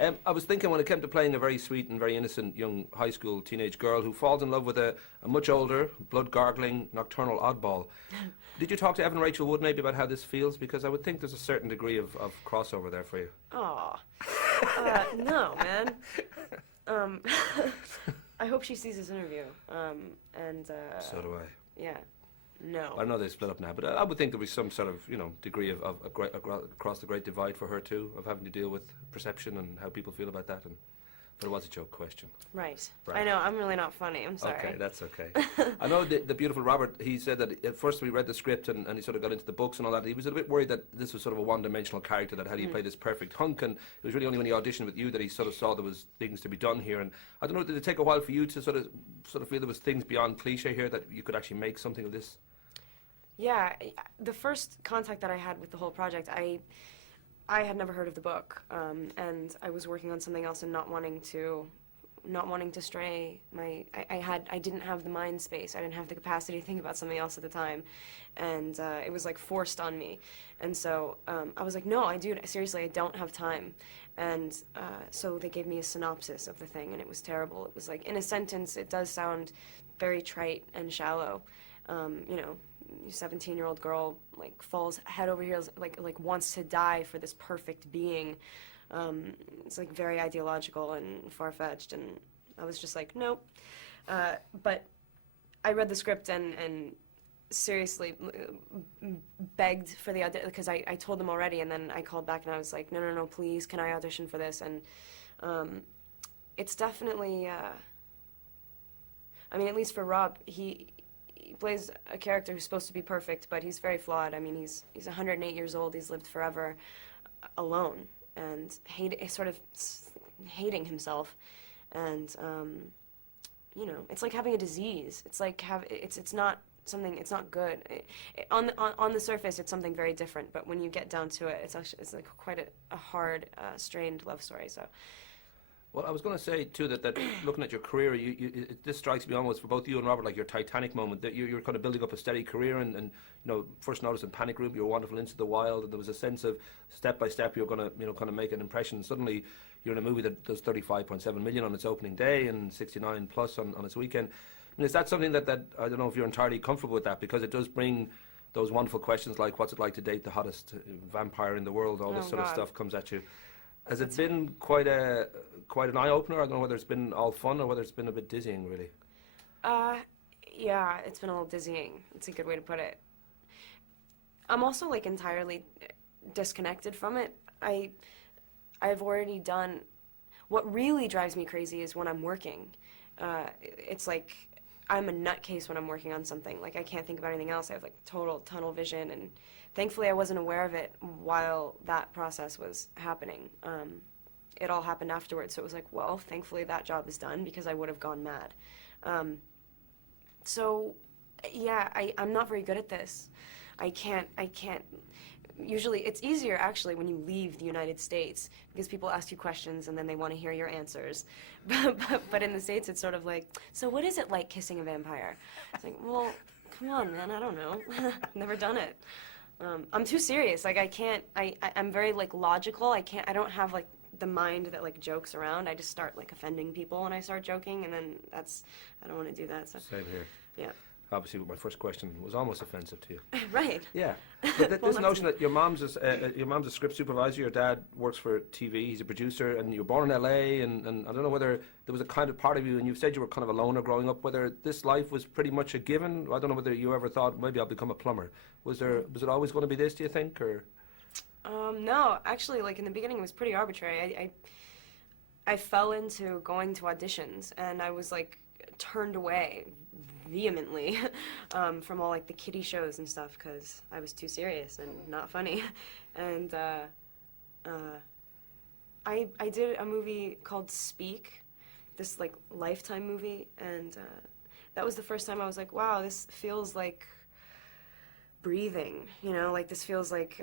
I was thinking when it came to playing a very sweet and very innocent young high school teenage girl who falls in love with a much older, blood-gargling, nocturnal oddball. Did you talk to Evan Rachel Wood maybe about how this feels? Because I would think there's a certain degree of crossover there for you. Aw. No, man. I hope she sees this interview. So do I. Yeah. No. I know they split up now, but I would think there was some sort of, degree of across the Great Divide for her too, of having to deal with perception and how people feel about that. But it was a joke question. Right. I know, I'm really not funny, I'm sorry. Okay, that's okay. I know the beautiful Robert, he said that at first we read the script and he sort of got into the books and all that, he was a bit worried that this was sort of a one-dimensional character, that how do you play this perfect hunk, and it was really only when he auditioned with you that he sort of saw there was things to be done here. And I don't know, did it take a while for you to sort of feel there was things beyond cliche here, that you could actually make something of this? Yeah, the first contact that I had with the whole project, I had never heard of the book, and I was working on something else and not wanting to stray. I didn't have the mind space. I didn't have the capacity to think about something else at the time, and it was like forced on me. And so I was like, no, seriously, I don't have time. And so they gave me a synopsis of the thing, and it was terrible. It was like, in a sentence, it does sound very trite and shallow. 17-year-old girl like falls head over heels, like wants to die for this perfect being. It's like very ideological and far-fetched, and I was just like, nope. But I read the script and seriously begged for the audition, because I told them already, and then I called back and I was like, no, please, can I audition for this? And it's definitely, I mean, at least for Rob, he plays a character who's supposed to be perfect, but he's very flawed. I mean, he's 108 years old. He's lived forever alone and sort of hating himself. And it's like having a disease. It's like it's not something. It's not good. On the surface, it's something very different. But when you get down to it, it's like quite a hard, strained love story. So. Well, I was going to say, too, that looking at your career, this strikes me almost for both you and Robert like your Titanic moment, that you're kind of building up a steady career, and first noticed in Panic Room, you were wonderful, Into the Wild, and there was a sense of step by step you're going to, kind of make an impression. Suddenly, you're in a movie that does 35.7 million on its opening day and 69 plus on its weekend. I mean, is that something that I don't know if you're entirely comfortable with that, because it does bring those wonderful questions like, what's it like to date the hottest vampire in the world? All this sort of stuff comes at you. Has it been quite an eye-opener? I don't know whether it's been all fun or whether it's been a bit dizzying, really. Yeah, it's been a little dizzying. It's a good way to put it. I'm also, like, entirely disconnected from it. I've already done... What really drives me crazy is when I'm working. It's like I'm a nutcase when I'm working on something. Like, I can't think about anything else. I have, like, total tunnel vision, and thankfully I wasn't aware of it while that process was happening. It all happened afterwards, so it was like, well, thankfully that job is done, because I would have gone mad. So, yeah, I'm not very good at this. I can't, usually, it's easier, actually, when you leave the United States, because people ask you questions and then they want to hear your answers. But in the States, it's sort of like, so what is it like kissing a vampire? It's like, well, come on, man, I don't know. Never done it. I'm too serious. Like, I'm very, like, logical. I don't have, like, the mind that, like, jokes around. I just start, like, offending people when I start joking, and then I don't want to do that. So. Same here. Yeah. Obviously, my first question was almost offensive to you. Right. Yeah. But this notion that your mom's a script supervisor, your dad works for TV, he's a producer, and you're born in LA, and I don't know whether there was a kind of part of you, and you said you were kind of a loner growing up, whether this life was pretty much a given. I don't know whether you ever thought, maybe I'll become a plumber. Was it always going to be this, do you think, or? No, actually, like, in the beginning it was pretty arbitrary. I fell into going to auditions, and I was, like, turned away vehemently from all, like, the kiddie shows and stuff, because I was too serious and not funny. And I did a movie called Speak, this, like, Lifetime movie, and that was the first time I was like, wow, this feels like breathing, like, this feels like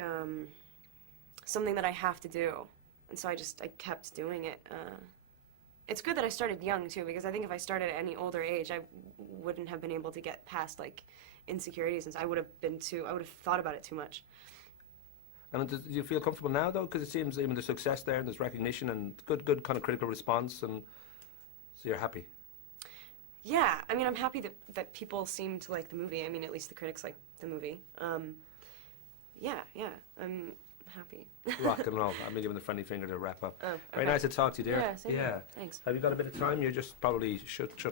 something that I have to do. And so I kept doing it. It's good that I started young, too, because I think if I started at any older age, I wouldn't have been able to get past, like, insecurities, and I would have thought about it too much. And do you feel comfortable now, though? Because it seems even there's success there and there's recognition and good kind of critical response, and so you're happy. Yeah, I mean, I'm happy that people seem to like the movie. I mean, at least the critics like the movie. Yeah, I'm happy. Rock and roll. I'm giving the friendly finger to wrap up. Oh, okay. Very nice to talk to you, dear. Yeah, same here. Thanks. Have you got a bit of time? You're just probably shut